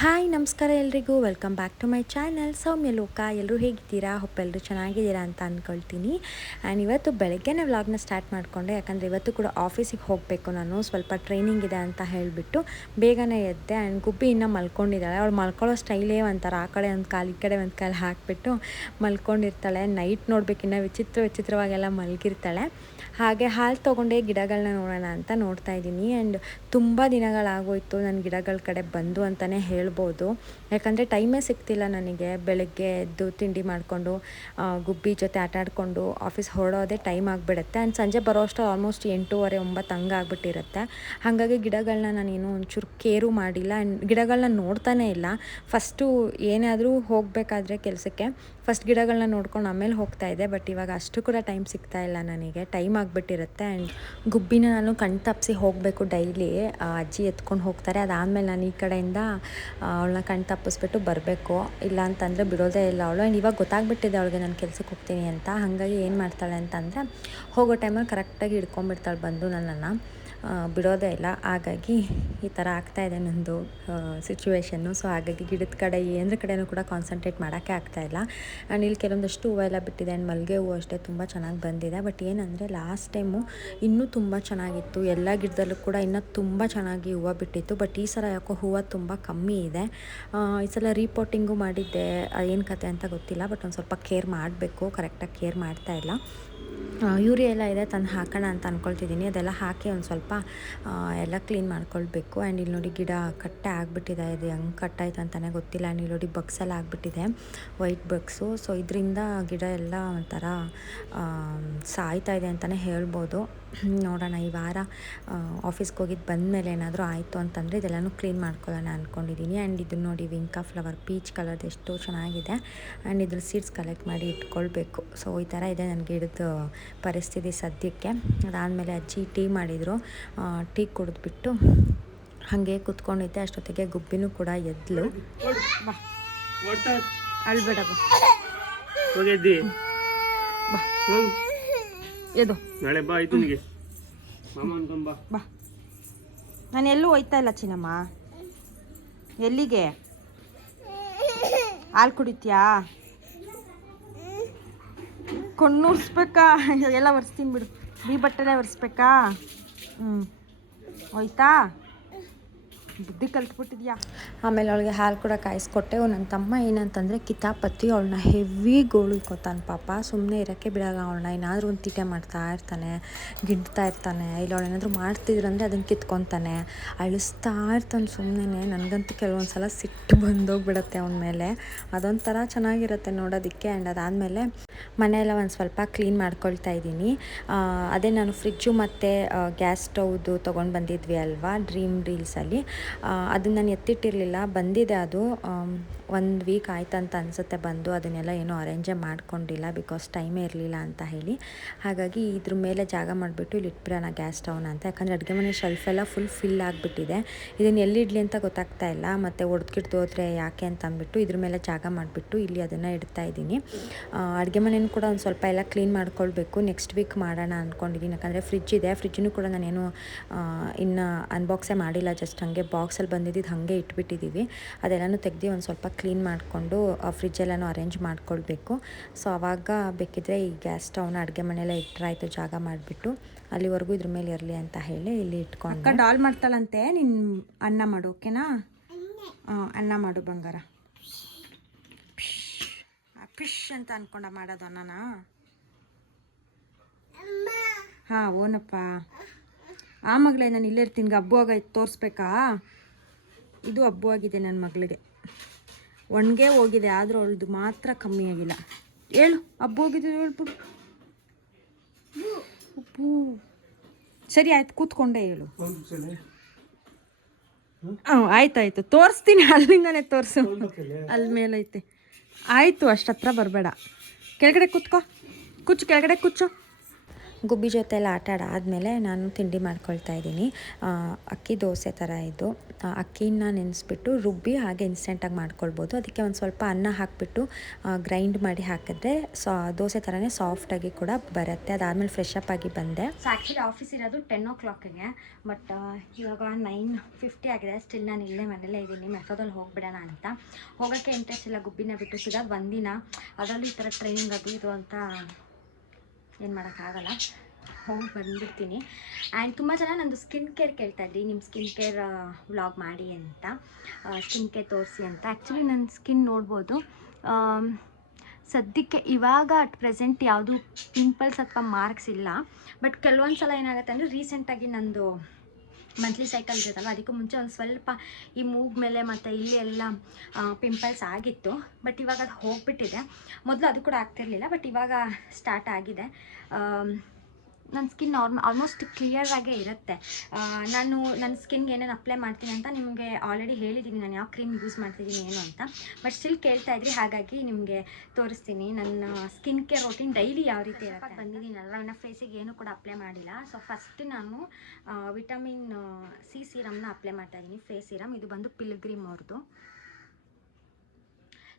Hi ನಮಸ್ಕಾರ ಎಲ್ರಿಗೂ welcome back to my channel Soumya Loka. ಎಲ್ಲರೂ ಹೇಗಿದ್ದೀರಾ? ಹೋಪ್ ಎಲ್ಲರೂ ಚೆನ್ನಾಗಿದ್ದೀರಾ ಅಂತ ಅಂದ್ಕೊಳ್ತೀನಿ. ಆ್ಯಂಡ್ ಇವತ್ತು ಬೆಳಗ್ಗೆನೇ ವ್ಲಾಗ್ನ ಸ್ಟಾರ್ಟ್ ಮಾಡಿಕೊಂಡೆ, ಯಾಕಂದರೆ ಇವತ್ತು ಕೂಡ ಆಫೀಸಿಗೆ ಹೋಗಬೇಕು. ನಾನು ಸ್ವಲ್ಪ ಟ್ರೈನಿಂಗ್ ಇದೆ ಅಂತ ಹೇಳಿಬಿಟ್ಟು ಬೇಗನೆ ಎದ್ದೆ. ಆ್ಯಂಡ್ ಗುಬ್ಬಿ ಇನ್ನೂ ಮಲ್ಕೊಂಡಿದ್ದಾಳೆ. ಅವಳು ಮಲ್ಕೊಳ್ಳೋ ಸ್ಟೈಲೇ ಒಂಥರ, ಆ ಕಡೆ ಒಂದು ಕಾಲು ಈ ಕಡೆ ಒಂದು ಕಾಲು ಹಾಕಿಬಿಟ್ಟು ಮಲ್ಕೊಂಡಿರ್ತಾಳೆ. ನೈಟ್ ನೋಡಬೇಕು ಇನ್ನೂ ವಿಚಿತ್ರವಾಗೆಲ್ಲ ಮಲಗಿರ್ತಾಳೆ. ಹಾಗೆ ಹಾಲು ತೊಗೊಂಡೇ ಗಿಡಗಳನ್ನ ನೋಡೋಣ ಅಂತ ನೋಡ್ತಾ ಇದ್ದೀನಿ. ಆ್ಯಂಡ್ ತುಂಬ ದಿನಗಳಾಗೋಯ್ತು ನನ್ನ ಗಿಡಗಳ ಕಡೆ ಬಂದು ಅಂತಲೇ ಹೇಳ್ಬೋದು. ಯಾಕಂದರೆ ಟೈಮೇ ಸಿಗ್ತಿಲ್ಲ ನನಗೆ. ಬೆಳಗ್ಗೆ ಎದ್ದು ತಿಂಡಿ ಮಾಡಿಕೊಂಡು ಗುಬ್ಬಿ ಜೊತೆ ಆಟ ಆಡಿಕೊಂಡು ಆಫೀಸ್ ಹೊರಡೋದೇ ಟೈಮ್ ಆಗಿಬಿಡುತ್ತೆ. ಆ್ಯಂಡ್ ಸಂಜೆ ಬರೋ ಅಷ್ಟು ಆಲ್ಮೋಸ್ಟ್ 8:30 9 ಹಂಗೆ ಆಗಿಬಿಟ್ಟಿರುತ್ತೆ. ಹಾಗಾಗಿ ಗಿಡಗಳನ್ನ ನಾನೇನು ಒಂಚೂರು ಕೇರು ಮಾಡಿಲ್ಲ. ಆ್ಯಂಡ್ ಗಿಡಗಳನ್ನ ನೋಡ್ತಾನೇ ಇಲ್ಲ. ಫಸ್ಟು ಏನಾದರೂ ಹೋಗಬೇಕಾದ್ರೆ ಕೆಲಸಕ್ಕೆ ಫಸ್ಟ್ ಗಿಡಗಳನ್ನ ನೋಡ್ಕೊಂಡು ಆಮೇಲೆ ಹೋಗ್ತಾಯಿದ್ದೆ. ಬಟ್ ಇವಾಗ ಅಷ್ಟು ಕೂಡ ಟೈಮ್ ಸಿಗ್ತಾ ಇಲ್ಲ ನನಗೆ, ಟೈಮ್ ಆಗಿಬಿಟ್ಟಿರುತ್ತೆ. ಆ್ಯಂಡ್ ಗುಬ್ಬಿನ ನಾನು ಕಣ್ ತಪ್ಪಿಸಿ ಹೋಗಬೇಕು ಡೈಲಿ. ಅಜ್ಜಿ ಎತ್ಕೊಂಡು ಹೋಗ್ತಾರೆ. ಅದಾದಮೇಲೆ ನಾನು ಈ ಕಡೆಯಿಂದ ಅವಳನ್ನ ಕಣ್ ತಪ್ಪಿಸ್ಬಿಟ್ಟು ಬರಬೇಕು. ಇಲ್ಲ ಅಂತಂದರೆ ಬಿಡೋದೇ ಇಲ್ಲ ಅವಳು. ಆ್ಯಂಡ್ ಇವಾಗ ಗೊತ್ತಾಗ್ಬಿಟ್ಟಿದೆ ಅವಳಿಗೆ ನಾನು ಕೆಲ್ಸಕ್ಕೆ ಹೋಗ್ತೀನಿ ಅಂತ. ಹಾಗಾಗಿ ಏನು ಮಾಡ್ತಾಳೆ ಅಂತಂದರೆ ಹೋಗೋ ಟೈಮಲ್ಲಿ ಕರೆಕ್ಟಾಗಿ ಹಿಡ್ಕೊಂಬಿಡ್ತಾಳೆ ಬಂದು ನನ್ನನ್ನು, ಬಿಡೋದೇ ಇಲ್ಲ. ಹಾಗಾಗಿ ಈ ಥರ ಆಗ್ತಾಯಿದೆ ನನ್ನದು ಸಿಚುವೇಶನ್ನು. ಸೊ ಹಾಗಾಗಿ ಗಿಡದ ಕಡೆ ಏನರ ಕಡೆಯೂ ಕೂಡ ಕಾನ್ಸಂಟ್ರೇಟ್ ಮಾಡೋಕ್ಕೆ ಆಗ್ತಾಯಿಲ್ಲ. ಆ್ಯಂಡ್ ಇಲ್ಲಿ ಕೆಲವೊಂದಷ್ಟು ಹೂವು ಎಲ್ಲ ಬಿಟ್ಟಿದೆ. ಆ್ಯಂಡ್ ಮಲ್ಲಿಗೆ ಹೂವು ಅಷ್ಟೇ ತುಂಬ ಚೆನ್ನಾಗಿ ಬಂದಿದೆ. ಬಟ್ ಏನಂದರೆ ಲಾಸ್ಟ್ ಟೈಮು ಇನ್ನೂ ತುಂಬ ಚೆನ್ನಾಗಿತ್ತು. ಎಲ್ಲ ಗಿಡದಲ್ಲೂ ಕೂಡ ಇನ್ನೂ ತುಂಬ ಚೆನ್ನಾಗಿ ಹೂವು ಬಿಟ್ಟಿತ್ತು. ಬಟ್ ಈ ಸಲ ಯಾಕೋ ಹೂವು ತುಂಬ ಕಮ್ಮಿ ಇದೆ. ಈ ಸಲ ರೀಪೋಟಿಂಗು ಮಾಡಿದ್ದೆ, ಏನು ಕತೆ ಅಂತ ಗೊತ್ತಿಲ್ಲ. ಬಟ್ ಒಂದು ಸ್ವಲ್ಪ ಕೇರ್ ಮಾಡಬೇಕು, ಕರೆಕ್ಟಾಗಿ ಕೇರ್ ಮಾಡ್ತಾಯಿಲ್ಲ. ಯೂರಿಯಾ ಎಲ್ಲ ಇದೆ, ತಂದು ಹಾಕೋಣ ಅಂತ ಅಂದ್ಕೊಳ್ತಿದ್ದೀನಿ. ಅದೆಲ್ಲ ಹಾಕಿ ಒಂದು ಸ್ವಲ್ಪ ಎಲ್ಲ ಕ್ಲೀನ್ ಮಾಡ್ಕೊಳ್ಬೇಕು. ಆ್ಯಂಡ್ ಇಲ್ಲಿ ನೋಡಿ ಗಿಡ ಕಟ್ಟೆ ಆಗಿಬಿಟ್ಟಿದೆ. ಇದು ಹೆಂಗೆ ಕಟ್ಟಾಯ್ತು ಅಂತಲೇ ಗೊತ್ತಿಲ್ಲ. ಆ್ಯಂಡ್ ಇಲ್ಲಿ ನೋಡಿ ಬಗ್ಸ್ ಎಲ್ಲ ಆಗಿಬಿಟ್ಟಿದೆ, ವೈಟ್ ಬಗ್ಸು. ಸೊ ಇದರಿಂದ ಗಿಡ ಎಲ್ಲ ಒಂಥರ ಸಾಯ್ತಾ ಇದೆ ಅಂತಲೇ ಹೇಳ್ಬೋದು. ನೋಡೋಣ ಈ ವಾರ ಆಫೀಸ್ಗೆ ಹೋಗಿದ್ದು ಬಂದಮೇಲೆ ಏನಾದರೂ ಆಯಿತು ಅಂತಂದರೆ ಇದೆಲ್ಲನೂ ಕ್ಲೀನ್ ಮಾಡ್ಕೊಳ್ಳೋಣ ಅಂದ್ಕೊಂಡಿದ್ದೀನಿ. ಆ್ಯಂಡ್ ಇದನ್ನು ನೋಡಿ ವಿಂಕಾ ಫ್ಲವರ್ ಪೀಚ್ ಕಲರ್ದು ಎಷ್ಟು ಚೆನ್ನಾಗಿದೆ. ಆ್ಯಂಡ್ ಇದ್ರ ಸೀಡ್ಸ್ ಕಲೆಕ್ಟ್ ಮಾಡಿ ಇಟ್ಕೊಳ್ಬೇಕು. ಸೊ ಈ ಥರ ಇದೆ ನನ್ನ ಗಿಡದ ಪರಿಸ್ಥಿತಿ ಸದ್ಯಕ್ಕೆ. ಅದಾದಮೇಲೆ ಅಜ್ಜಿ ಟೀ ಮಾಡಿದರು. ಟೀ ಕುಡಿದ್ಬಿಟ್ಟು ಹಾಗೆ ಕೂತ್ಕೊಂಡಿದ್ದೆ. ಅಷ್ಟೊತ್ತಿಗೆ ಗುಬ್ಬಿನೂ ಕೂಡ ಎದ್ಲು. ಬಾ ಅಳ್ಬೇಡ ಬಾ ಎದು ನಾಳೆ ಬಾ ಆಯ್ತು ನಿನಗೆ ಮಾಮ ಅನ್ಕೊಂಡ್ ಬಾ. ಬಾ, ನಾನು ಎಲ್ಲೂ ಹೋಯ್ತಾ ಇಲ್ಲ ಚಿನ್ನಮ್ಮ. ಎಲ್ಲಿಗೆ? ಹಾಲು ಕುಡಿತೀಯಾ? ಕಣ್ಣೂರ್ಸ್ಬೇಕಾ? ಎಲ್ಲ ಒರೆಸ್ತೀನಿ ಬಿಡು. ಬಟ್ಟೆಲ್ಲ ಒರೆಸ್ಬೇಕಾ? ಹೋಯ್ತಾ? ಬುದ್ಧಿ ಕಲ್ತ್ಬಿಟ್ಟಿದ್ಯಾ. ಆಮೇಲೆ ಅವಳಿಗೆ ಹಾಲು ಕೂಡ ಕಾಯಿಸ್ಕೊಟ್ಟೆ. ನನ್ನ ತಮ್ಮ ಏನಂತಂದರೆ ಕಿತಾಪತಿ, ಅವಳನ್ನ ಹೆವಿ ಗೋಳಿಕೋತಾನೆ ಪಾಪ. ಸುಮ್ಮನೆ ಇರೋಕ್ಕೆ ಬಿಡಲ್ಲ ಅವಳನ್ನ. ಏನಾದರೂ ಒಂದು ತೀಟೆ ಮಾಡ್ತಾ ಇರ್ತಾನೆ, ಗಿಡ್ತಾ ಇರ್ತಾನೆ. ಇಲ್ಲ ಅವಳು ಏನಾದರೂ ಮಾಡ್ತಿದ್ರಂದರೆ ಅದನ್ನು ಕಿತ್ಕೊತಾನೆ, ಅಳಿಸ್ತಾ ಇರ್ತಾನೆ ಸುಮ್ಮನೆ. ನನಗಂತೂ ಕೆಲವೊಂದು ಸಲ ಸಿಟ್ಟು ಬಂದೋಗ್ಬಿಡುತ್ತೆ ಅವನ ಮೇಲೆ. ಅದೊಂಥರ ಚೆನ್ನಾಗಿರುತ್ತೆ ನೋಡೋದಕ್ಕೆ. ಆ್ಯಂಡ್ ಅದಾದಮೇಲೆ ಮನೆಯೆಲ್ಲ ಒಂದು ಸ್ವಲ್ಪ ಕ್ಲೀನ್ ಮಾಡ್ಕೊಳ್ತಾ ಇದ್ದೀನಿ. ಅದೇ ನಾನು ಫ್ರಿಜ್ಜು ಮತ್ತು ಗ್ಯಾಸ್ ಸ್ಟವ್ದು ತೊಗೊಂಡು ಬಂದಿದ್ವಿ ಅಲ್ವಾ ಡ್ರೀಮ್ ಡೀಲ್ಸಲ್ಲಿ. ಅದನ್ನು ನಾನು ಎತ್ತಿಟ್ಟಿರಲಿಲ್ಲ, ಬಂದಿದೆ ಅದು. 1 ವೀಕ್ ಆಯ್ತಂತ ಅನಿಸುತ್ತೆ ಬಂದು. ಅದನ್ನೆಲ್ಲ ಏನೂ ಅರೇಂಜೇ ಮಾಡ್ಕೊಂಡಿಲ್ಲ, ಬಿಕಾಸ್ ಟೈಮೇ ಇರಲಿಲ್ಲ ಅಂತ ಹೇಳಿ. ಹಾಗಾಗಿ ಇದ್ರ ಮೇಲೆ ಜಾಗ ಮಾಡಿಬಿಟ್ಟು ಇಲ್ಲಿ ಇಟ್ಬಿಡೋಣ ಗ್ಯಾಸ್ ಸ್ಟವ್ನ ಅಂತ. ಯಾಕಂದರೆ ಅಡುಗೆ ಮನೆ ಶೆಲ್ಫೆಲ್ಲ ಫಿಲ್ ಆಗಿಬಿಟ್ಟಿದೆ. ಇದನ್ನು ಎಲ್ಲಿಡಲಿ ಅಂತ ಗೊತ್ತಾಗ್ತಾ ಇಲ್ಲ. ಮತ್ತು ಒಡೆದ್ಕಿಡ್ದು ಹೋದರೆ ಯಾಕೆ ಅಂತ ಅಂದ್ಬಿಟ್ಟು ಇದ್ರ ಮೇಲೆ ಜಾಗ ಮಾಡಿಬಿಟ್ಟು ಇಲ್ಲಿ ಅದನ್ನು ಇಡ್ತಾ ಇದ್ದೀನಿ. ಅಡುಗೆ ಮನೆಯೂ ಕೂಡ ಒಂದು ಸ್ವಲ್ಪ ಎಲ್ಲ ಕ್ಲೀನ್ ಮಾಡ್ಕೊಳ್ಬೇಕು. ನೆಕ್ಸ್ಟ್ ವೀಕ್ ಮಾಡೋಣ ಅಂದ್ಕೊಂಡಿದ್ದೀನಿ. ಯಾಕಂದರೆ ಫ್ರಿಜ್ ಇದೆ, ಫ್ರಿಜ್ಜನ್ನು ಕೂಡ ನಾನೇನು ಇನ್ನು ಅನ್ಬಾಕ್ಸೇ ಮಾಡಿಲ್ಲ. ಜಸ್ಟ್ ಹಾಗೆ ಬಾಕ್ಸಲ್ಲಿ ಬಂದಿದ್ದು ಹಾಗೆ ಇಟ್ಬಿಟ್ಟಿದ್ದೀವಿ. ಅದೆಲ್ಲನೂ ತೆಗೆದು ಒಂದು ಸ್ವಲ್ಪ ಕ್ಲೀನ್ ಮಾಡಿಕೊಂಡು ಫ್ರಿಜ್ಜೆಲ್ಲನೂ ಅರೇಂಜ್ ಮಾಡ್ಕೊಳ್ಬೇಕು. ಸೊ ಆವಾಗ ಬೇಕಿದ್ರೆ ಈ ಗ್ಯಾಸ್ ಸ್ಟವ್ನ ಅಡುಗೆ ಮನೆಯಲ್ಲ ಇಟ್ಟರಾಯ್ತು ಜಾಗ ಮಾಡಿಬಿಟ್ಟು. ಅಲ್ಲಿವರೆಗೂ ಇದ್ರ ಮೇಲೆ ಇರಲಿ ಅಂತ ಹೇಳಿ ಇಲ್ಲಿ ಇಟ್ಕೊಂಡು. ಡಾಲ್ ಮಾಡ್ತಾಳಂತೆ, ನೀನು ಅನ್ನ ಮಾಡು ಓಕೆನಾ? ಅನ್ನ ಮಾಡು ಬಂಗಾರ. ಫಿಶ್ ಅಂತ ಅಂದ್ಕೊಂಡ ಮಾಡೋದು ಅನ್ನನಾ? ಹಾಂ ಓನಪ್ಪ. ಆ ಮಗಳೇ, ನಾನು ಇಲ್ಲೇ ಇರ್ತೀನಿ. ಹಬ್ಬು ಆಗೈತೆ, ತೋರಿಸ್ಬೇಕಾ? ಇದು ಹಬ್ಬು ಆಗಿದೆ ನನ್ನ ಮಗಳಿಗೆ. ಒಣಗೆ ಹೋಗಿದೆ, ಆದರೂ ಅವಳದು ಮಾತ್ರ ಕಮ್ಮಿ ಆಗಿಲ್ಲ. ಹೇಳು, ಹಬ್ಬು ಹೋಗಿದೆ ಹೇಳ್ಬಿಡು. ಉಪ್ಪು ಸರಿ ಆಯ್ತು, ಕೂತ್ಕೊಂಡೆ ಹೇಳು. ಆಯ್ತಾಯ್ತು, ತೋರಿಸ್ತೀನಿ. ಅಲ್ಲಿಂದನೇ ತೋರಿಸು, ಅಲ್ಲಿ ಮೇಲೈತೆ. ಆಯಿತು, ಅಷ್ಟು ಹತ್ರ ಬರಬೇಡ. ಕೆಳಗಡೆ ಕೂತ್ಕೋ, ಕುಚ್ಚು ಕೆಳಗಡೆ ಕುಚ್ಚು. ಗುಬ್ಬಿ ಜೊತೆ ಎಲ್ಲ ಆಟ ಆಡಾದಮೇಲೆ ನಾನು ತಿಂಡಿ ಮಾಡ್ಕೊಳ್ತಾ ಇದ್ದೀನಿ. ಅಕ್ಕಿ ದೋಸೆ ಥರ ಇದು. ಅಕ್ಕಿನ ನೆನೆಸ್ಬಿಟ್ಟು ರುಬ್ಬಿ ಹಾಗೆ ಇನ್ಸ್ಟೆಂಟಾಗಿ ಮಾಡ್ಕೊಳ್ಬೋದು. ಅದಕ್ಕೆ ಒಂದು ಸ್ವಲ್ಪ ಅನ್ನ ಹಾಕಿಬಿಟ್ಟು ಗ್ರೈಂಡ್ ಮಾಡಿ ಹಾಕಿದ್ರೆ ದೋಸೆ ಥರನೇ ಸಾಫ್ಟಾಗಿ ಕೂಡ ಬರುತ್ತೆ. ಅದಾದಮೇಲೆ ಫ್ರೆಶ್ ಅಪ್ ಆಗಿ ಬಂದೆ. ಸೊ ಆ್ಯಕ್ಚುಲಿ ಆಫೀಸ್ ಇರೋದು 10 o'clockಗೆ, ಬಟ್ ಇವಾಗ 9:50 ಆಗಿದೆ. ಸ್ಟಿಲ್ ನಾನು ಇಲ್ಲೇ ಮನೇಲೇ ಇದ್ದೀನಿ. ಮೆಟ್ರೋದಲ್ಲಿ ಹೋಗ್ಬಿಡೋಣ ಅಂತ. ಹೋಗೋಕ್ಕೆ ಇಂಟ್ರೆಸ್ಟ್ ಇಲ್ಲ, ಗುಬ್ಬಿನ ಬಿಟ್ಟು ಸಿಗೋದು ಒಂದಿನ, ಅದರಲ್ಲೂ ಈ ಥರ ಟ್ರೈನಿಂಗ್ ಅದು ಇದು ಅಂತ ಏನು ಮಾಡೋಕ್ಕಾಗಲ್ಲ. ಹೋಗಿ ಬಂದುಬಿಡ್ತೀನಿ. ಆ್ಯಂಡ್ ತುಂಬ ಜನ ನಂದು ಸ್ಕಿನ್ ಕೇರ್ ಕೇಳ್ತಾ ಇದ್ರಿ, ನಿಮ್ಮ ಸ್ಕಿನ್ ಕೇರ್ ವ್ಲಾಗ್ ಮಾಡಿ ಅಂತ, ಸ್ಕಿನ್ ಕೇರ್ ತೋರಿಸಿ ಅಂತ. ಆ್ಯಕ್ಚುಲಿ ನನ್ನ ಸ್ಕಿನ್ ನೋಡ್ಬೋದು, ಸದ್ಯಕ್ಕೆ ಇವಾಗ ಅಟ್ ಪ್ರೆಸೆಂಟ್ ಯಾವುದು ಪಿಂಪಲ್ಸ್ ಅಥವಾ ಮಾರ್ಕ್ಸ್ ಇಲ್ಲ. ಬಟ್ ಕೆಲವೊಂದು ಸಲ ಏನಾಗುತ್ತೆ ಅಂದರೆ ರೀಸೆಂಟಾಗಿ ನಂದು ಮಂತ್ಲಿ ಸೈಕಲ್ ಇರುತ್ತಲ್ಲ, ಅದಕ್ಕೂ ಮುಂಚೆ ಒಂದು ಸ್ವಲ್ಪ ಈ ಮೂಗ್ ಮೇಲೆ ಮತ್ತು ಇಲ್ಲಿ ಎಲ್ಲ ಪಿಂಪಲ್ಸ್ ಆಗಿತ್ತು. ಬಟ್ ಇವಾಗ ಅದು ಹೋಗಿಬಿಟ್ಟಿದೆ. ಮೊದಲು ಅದು ಕೂಡ ಆಗ್ತಿರಲಿಲ್ಲ, ಬಟ್ ಇವಾಗ ಸ್ಟಾರ್ಟ್ ಆಗಿದೆ. ನನ್ನ ಸ್ಕಿನ್ ಆಲ್ಮೋಸ್ಟ್ ಕ್ಲಿಯರಾಗೇ ಇರುತ್ತೆ. ನಾನು ನನ್ನ ಸ್ಕಿನ್ಗೆ ಏನೇನು ಅಪ್ಲೈ ಮಾಡ್ತೀನಿ ಅಂತ ನಿಮಗೆ ಆಲ್ರೆಡಿ ಹೇಳಿದ್ದೀನಿ, ನಾನು ಯಾವ ಕ್ರೀಮ್ ಯೂಸ್ ಮಾಡ್ತಿದ್ದೀನಿ ಏನು ಅಂತ. ಬಟ್ ಸ್ಟಿಲ್ ಕೇಳ್ತಾ ಇದ್ರಿ, ಹಾಗಾಗಿ ನಿಮಗೆ ತೋರಿಸ್ತೀನಿ ನನ್ನ ಸ್ಕಿನ್ ಕೇರ್ ರೂಟೀನ್ ಡೈಲಿ ಯಾವ ರೀತಿ ಇರುತ್ತೆ. ಬಂದಿದ್ದೀನಲ್ಲ, ಇನ್ನು ಫೇಸಿಗೆ ಏನೂ ಕೂಡ ಅಪ್ಲೈ ಮಾಡಿಲ್ಲ. ಸೊ ಫಸ್ಟ್ ನಾನು ವಿಟಮಿನ್ ಸಿ ಸೀರಮ್ನ ಅಪ್ಲೈ ಮಾಡ್ತಾಯಿದ್ದೀನಿ, ಫೇಸ್ ಸೀರಮ್. ಇದು ಬಂದು ಪಿಲ್ಗ್ರಿಮ್ ಅವ್ರದ್ದು.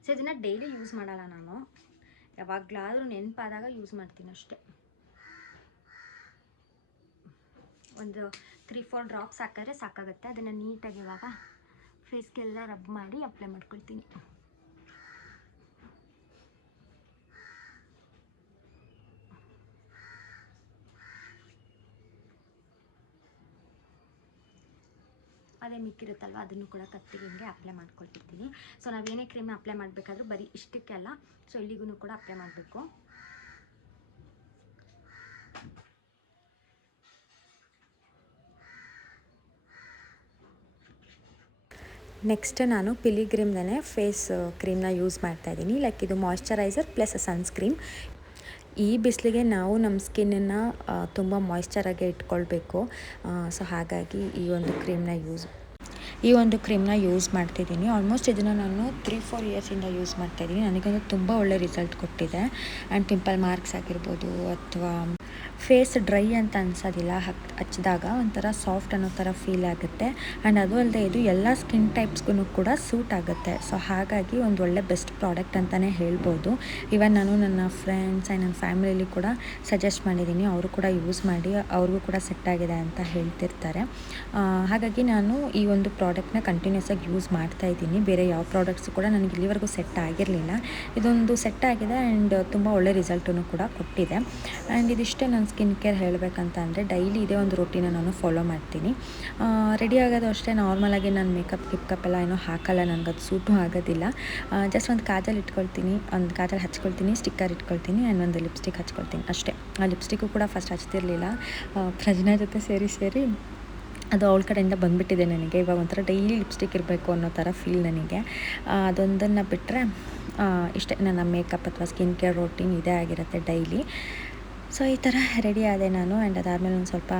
ಸೊ ಇದನ್ನು ಡೈಲಿ ಯೂಸ್ ಮಾಡಲ್ಲ ನಾನು, ಯಾವಾಗಲಾದರೂ ನೆನಪಾದಾಗ ಯೂಸ್ ಮಾಡ್ತೀನಿ ಅಷ್ಟೇ. ಒಂದು 3-4 ಡ್ರಾಪ್ಸ್ ಹಾಕಿದ್ರೆ ಸಾಕಾಗುತ್ತೆ. ಅದನ್ನು ನೀಟಾಗಿ ಇವಾಗ ಫೇಸ್ಗೆಲ್ಲ ರಬ್ ಮಾಡಿ ಅಪ್ಲೈ ಮಾಡ್ಕೊಳ್ತೀನಿ. ಅದೇ ಮಿಕ್ಕಿರುತ್ತಲ್ವ, ಅದನ್ನು ಕೂಡ ಕತ್ತಿಗೆ ಹಿಂಗೆ ಅಪ್ಲೈ ಮಾಡ್ಕೊಳ್ತಿರ್ತೀನಿ. ಸೊ ನಾವೇನೇ ಕ್ರೀಮ್ನ ಅಪ್ಲೈ ಮಾಡಬೇಕಾದ್ರೂ ಬರೀ ಇಷ್ಟಕ್ಕೆಲ್ಲ, ಸೊ ಇಲ್ಲಿಗೂ ಕೂಡ ಅಪ್ಲೈ ಮಾಡಬೇಕು. ನೆಕ್ಸ್ಟ್ ನಾನು ಪಿಲಿಗ್ರಿಮ್ದೇ ಫೇಸ್ ಕ್ರೀಮ್ನ ಯೂಸ್ ಮಾಡ್ತಾಯಿದ್ದೀನಿ. ಲೈಕ್ ಇದು ಮಾಯ್ಶ್ಚರೈಸರ್ ಪ್ಲಸ್ ಸನ್ಸ್ಕ್ರೀಮ್. ಈ ಬಿಸಿಲಿಗೆ ನಾವು ನಮ್ಮ ಸ್ಕಿನ್ನನ್ನು ತುಂಬ ಮಾಯ್ಶ್ಚರಾಗಿ ಇಟ್ಕೊಳ್ಬೇಕು. ಸೊ ಹಾಗಾಗಿ ಈ ಒಂದು ಕ್ರೀಮ್ನ ಯೂಸ್ ಮಾಡ್ತಿದ್ದೀನಿ. ಆಲ್ಮೋಸ್ಟ್ ಇದನ್ನು ನಾನು 3-4 ಇಯರ್ಸಿಂದ ಯೂಸ್ ಮಾಡ್ತಾಯಿದ್ದೀನಿ. ನನಗೊಂದು ತುಂಬ ಒಳ್ಳೆ ರಿಸಲ್ಟ್ ಕೊಟ್ಟಿದೆ. ಆ್ಯಂಡ್ ಪಿಂಪಲ್ ಮಾರ್ಕ್ಸ್ ಆಗಿರ್ಬೋದು ಅಥವಾ ಫೇಸ್ ಡ್ರೈ ಅಂತ ಅನ್ಸೋದಿಲ್ಲ, ಹಚ್ಚಿದಾಗ ಒಂಥರ ಸಾಫ್ಟ್ ಅನ್ನೋ ಥರ ಫೀಲ್ ಆಗುತ್ತೆ. ಆ್ಯಂಡ್ ಅದು ಅಲ್ಲದೆ ಇದು ಎಲ್ಲ ಸ್ಕಿನ್ ಟೈಪ್ಸ್ಗೂ ಕೂಡ ಸೂಟ್ ಆಗುತ್ತೆ. ಸೊ ಹಾಗಾಗಿ ಒಂದು ಒಳ್ಳೆ ಬೆಸ್ಟ್ ಪ್ರಾಡಕ್ಟ್ ಅಂತಲೇ ಹೇಳ್ಬೋದು. ಇವನ್ ನಾನು ನನ್ನ ಫ್ರೆಂಡ್ಸ್ ಆ್ಯಂಡ್ ನನ್ನ ಫ್ಯಾಮಿಲಿಲಿ ಕೂಡ ಸಜೆಸ್ಟ್ ಮಾಡಿದ್ದೀನಿ, ಅವರು ಕೂಡ ಯೂಸ್ ಮಾಡಿ ಅವ್ರಿಗೂ ಕೂಡ ಸೆಟ್ ಆಗಿದೆ ಅಂತ ಹೇಳ್ತಿರ್ತಾರೆ. ಹಾಗಾಗಿ ನಾನು ಈ ಒಂದು ಪ್ರಾಡಕ್ಟ್ನ ಕಂಟಿನ್ಯೂಸ್ ಆಗಿ ಯೂಸ್ ಮಾಡ್ತಾಯಿದ್ದೀನಿ. ಬೇರೆ ಯಾವ ಪ್ರಾಡಕ್ಟ್ಸು ಕೂಡ ನನಗೆ ಇಲ್ಲಿವರೆಗೂ ಸೆಟ್ ಆಗಿರಲಿಲ್ಲ. ಇದೊಂದು ಸೆಟ್ ಆಗಿದೆ ಆ್ಯಂಡ್ ತುಂಬ ಒಳ್ಳೆ ರಿಸಲ್ಟನ್ನು ಕೂಡ ಕೊಟ್ಟಿದೆ. ಆ್ಯಂಡ್ ಇದಿಷ್ಟೇ ನನ್ನ ಸ್ಕಿನ್ ಕೇರ್ ಹೇಳಬೇಕಂತ ಅಂದರೆ ಡೈಲಿ ಇದೇ ಒಂದು ರೂಟೀನ ನಾನು ಫಾಲೋ ಮಾಡ್ತೀನಿ. ರೆಡಿ ಆಗೋದು ಅಷ್ಟೇ, ನಾರ್ಮಲಾಗಿ ನಾನು ಗಿಪ್ಕಪ್ ಎಲ್ಲ ಏನೋ ಹಾಕಲ್ಲ, ನನಗದು ಸೂಟು ಆಗೋದಿಲ್ಲ. ಜಸ್ಟ್ ಒಂದು ಕಾಜಲ್ ಇಟ್ಕೊಳ್ತೀನಿ, ಒಂದು ಕಾಜಲ್ ಹಚ್ಕೊಳ್ತೀನಿ, ಸ್ಟಿಕ್ಕರ್ ಇಟ್ಕೊಳ್ತೀನಿ ಆ್ಯಂಡ್ ಒಂದು ಲಿಪ್ಸ್ಟಿಕ್ ಹಚ್ಕೊಳ್ತೀನಿ ಅಷ್ಟೇ. ಆ ಲಿಪ್ಸ್ಟಿಕ್ಕು ಕೂಡ ಫಸ್ಟ್ ಹಚ್ತಿರ್ಲಿಲ್ಲ, ಪ್ರಜ್ಞಾ ಜೊತೆ ಸೇರಿ ಅದು ಅವಳ ಕಡೆಯಿಂದ ಬಂದುಬಿಟ್ಟಿದೆ ನನಗೆ. ಇವಾಗ ಒಂಥರ ಡೈಲಿ ಲಿಪ್ಸ್ಟಿಕ್ ಇರಬೇಕು ಅನ್ನೋ ಥರ ಫೀಲ್ ನನಗೆ. ಅದೊಂದನ್ನು ಬಿಟ್ಟರೆ ಇಷ್ಟೇ ನನ್ನ ಮೇಕಪ್ ಅಥವಾ ಸ್ಕಿನ್ ಕೇರ್ ರೂಟೀನ್ ಇದೇ ಆಗಿರುತ್ತೆ ಡೈಲಿ. ಸೊ ಈ ಥರ ರೆಡಿ ಆದೆ ನಾನು. ಆ್ಯಂಡ್ ಅದಾದಮೇಲೆ ಒಂದು ಸ್ವಲ್ಪ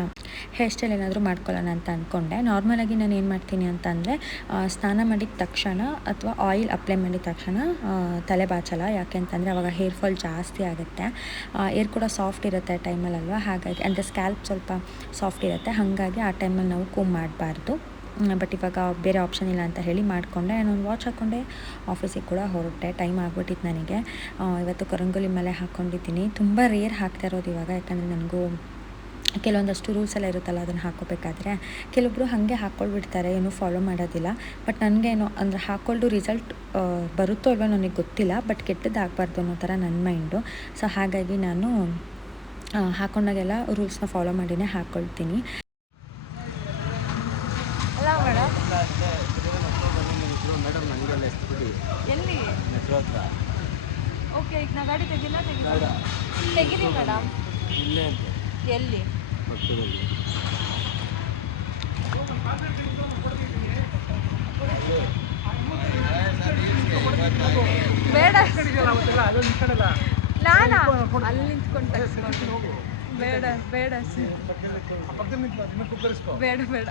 ಹೇರ್ ಸ್ಟೈಲ್ ಏನಾದರೂ ಮಾಡ್ಕೊಳ್ಳೋಣ ಅಂತ ಅಂದ್ಕೊಂಡೆ. ನಾರ್ಮಲಾಗಿ ನಾನು ಏನು ಮಾಡ್ತೀನಿ ಅಂತ ಅಂದರೆ ಸ್ನಾನ ಮಾಡಿದ ತಕ್ಷಣ ಅಥವಾ ಆಯಿಲ್ ಅಪ್ಲೈ ಮಾಡಿದ ತಕ್ಷಣ ತಲೆ ಬಾಚಲ್ಲ. ಯಾಕೆ ಅಂತಂದರೆ ಅವಾಗ ಹೇರ್ ಫಾಲ್ ಜಾಸ್ತಿ ಆಗುತ್ತೆ, ಏರ್ ಕೂಡ ಸಾಫ್ಟ್ ಇರುತ್ತೆ ಆ ಟೈಮಲ್ಲಲ್ವ. ಹಾಗಾಗಿ ಅಂದರೆ ಸ್ಕ್ಯಾಲ್ಪ್ ಸ್ವಲ್ಪ ಸಾಫ್ಟ್ ಇರುತ್ತೆ, ಹಾಗಾಗಿ ಆ ಟೈಮಲ್ಲಿ ನಾವು ಕೂಮ್ ಮಾಡಬಾರ್ದು. ಬಟ್ ಇವಾಗ ಬೇರೆ ಆಪ್ಷನ್ ಇಲ್ಲ ಅಂತ ಹೇಳಿ ಮಾಡಿಕೊಂಡೆ. ನಾನೊಂದು ವಾಚ್ ಹಾಕ್ಕೊಂಡೆ, ಆಫೀಸಿಗೆ ಕೂಡ ಹೊರಟೆ. ಟೈಮ್ ಆಗಿಬಿಟ್ಟಿತ್ತು ನನಗೆ. ಇವತ್ತು ಕರಂಗೋಲಿ ಮೇಲೆ ಹಾಕ್ಕೊಂಡಿದ್ದೀನಿ. ತುಂಬ ರೇರ್ ಹಾಕ್ತಾ ಇರೋದು ಇವಾಗ, ಯಾಕಂದರೆ ನನಗೂ ಕೆಲವೊಂದಷ್ಟು ರೂಲ್ಸ್ ಎಲ್ಲ ಇರುತ್ತಲ್ಲ, ಅದನ್ನು ಹಾಕ್ಕೋಬೇಕಾದ್ರೆ ಕೆಲವೊಬ್ಬರು ಹಾಗೆ ಹಾಕ್ಕೊಳ್ಬಿಡ್ತಾರೆ, ಏನೂ ಫಾಲೋ ಮಾಡೋದಿಲ್ಲ. ಬಟ್ ನನಗೇನೋ ಅಂದರೆ ಹಾಕ್ಕೊಂಡು ರಿಸಲ್ಟ್ ಬರುತ್ತೋ ಇಲ್ವೋ ನನಗೆ ಗೊತ್ತಿಲ್ಲ, ಬಟ್ ಕೆಟ್ಟದ್ದಾಗಬಾರ್ದು ಅನ್ನೋ ಥರ ನನ್ನ ಮೈಂಡು. ಸೊ ಹಾಗಾಗಿ ನಾನು ಹಾಕ್ಕೊಂಡಾಗೆಲ್ಲ ರೂಲ್ಸ್ನ ಫಾಲೋ ಮಾಡಿನೇ ಹಾಕ್ಕೊಳ್ತೀನಿ. ಎಲ್ಲಿ ಓಕೆ, ಈಗ ನಾ ಗಾಡಿ ತೆಗಿರಿ ಮೇಡಮ್. ಎಲ್ಲಿ ಬೇಡ, ನಾನಾ ಅಲ್ಲಿ ನಿಂತ್ಕೊಂಡು ಬೇಡ ಬೇಡ ಬೇಡ ಬೇಡ,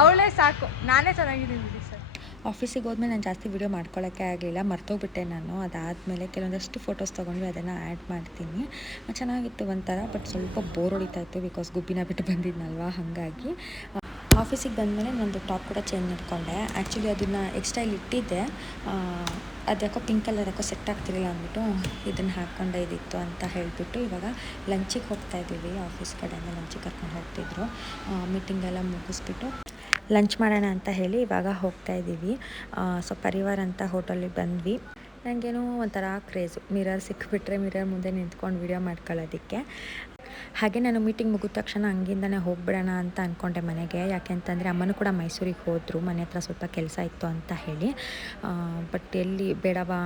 ಅವಳೇ ಸಾಕು, ನಾನೇ ಚೆನ್ನಾಗಿದ್ದೀನಿ ಸರ್. ಆಫೀಸಿಗೆ ಹೋದ್ಮೇಲೆ ನಾನು ಜಾಸ್ತಿ ವೀಡಿಯೋ ಮಾಡ್ಕೊಳ್ಳೋಕ್ಕೆ ಆಗಲಿಲ್ಲ, ಮರ್ತೋಗ್ಬಿಟ್ಟೆ ನಾನು. ಅದಾದಮೇಲೆ ಕೆಲವೊಂದಷ್ಟು ಫೋಟೋಸ್ ತೊಗೊಂಡ್ವಿ, ಅದನ್ನು ಆ್ಯಡ್ ಮಾಡ್ತೀನಿ. ಚೆನ್ನಾಗಿತ್ತು ಒಂಥರ, ಬಟ್ ಸ್ವಲ್ಪ ಬೋರ್ ಹೊಡಿತಾ ಇತ್ತು ಬಿಕಾಸ್ ಗುಬ್ಬಿನ ಬಿಟ್ಟು ಬಂದಿದ್ನಲ್ವ. ಹಾಗಾಗಿ ಆಫೀಸಿಗೆ ಬಂದಮೇಲೆ ನಂದು ಟಾಪ್ ಕೂಡ ಚೇಂಜ್ ಮಾಡ್ಕೊಂಡೆ. ಆ್ಯಕ್ಚುಲಿ ಅದನ್ನು ಎಕ್ಸ್ಟ್ರಾ ಇಲ್ಲಿ ಇಟ್ಟಿದ್ದೆ, ಅದು ಯಾಕೋ ಪಿಂಕ್ ಕಲರ್ ಯಾಕೋ ಸೆಟ್ ಆಗ್ತಿರಲಿಲ್ಲ ಅಂದ್ಬಿಟ್ಟು ಇದನ್ನು ಹಾಕ್ಕೊಂಡೆ ಇದಿತ್ತು ಅಂತ ಹೇಳಿಬಿಟ್ಟು ಇವಾಗ ಲಂಚಿಗೆ ಹೋಗ್ತಾ ಇದ್ದೀವಿ. ಆಫೀಸ್ ಕಡೆಯಿಂದ ಲಂಚಿಗೆ ಕರ್ಕೊಂಡು ಹೋಗ್ತಿದ್ರು. ಮೀಟಿಂಗೆಲ್ಲ ಮುಗಿಸ್ಬಿಟ್ಟು ಲಂಚ್ ಮಾಡೋಣ ಅಂತ ಹೇಳಿ ಇವಾಗ ಹೋಗ್ತಾ ಇದ್ದೀವಿ. ಸೊ ಪರಿವಾರ ಅಂತ ಹೋಟೆಲಿಗೆ ಬಂದ್ವಿ. ನನಗೇನೋ ಒಂಥರ ಕ್ರೇಜು, ಮಿರರ್ ಸಿಕ್ಕಿಬಿಟ್ರೆ ಮಿರರ್ ಮುಂದೆ ನಿಂತ್ಕೊಂಡು ವೀಡಿಯೋ ಮಾಡ್ಕೊಳ್ಳೋದಕ್ಕೆ. ಹಾಗೆ ನಾನು ಮೀಟಿಂಗ್ ಮುಗಿದ ತಕ್ಷಣ ಹಂಗಿಂದನೇ ಹೋಗ್ಬಿಡೋಣ ಅಂತ ಅಂದ್ಕೊಂಡೆ ಮನೆಗೆ. ಯಾಕೆಂತಂದರೆ ಅಮ್ಮನೂ ಕೂಡ ಮೈಸೂರಿಗೆ ಹೋದರು, ಮನೆ ಹತ್ರ ಸ್ವಲ್ಪ ಕೆಲಸ ಇತ್ತು ಅಂತ ಹೇಳಿ. ಬಟ್ ಎಲ್ಲಿ ಬೇಡವಾ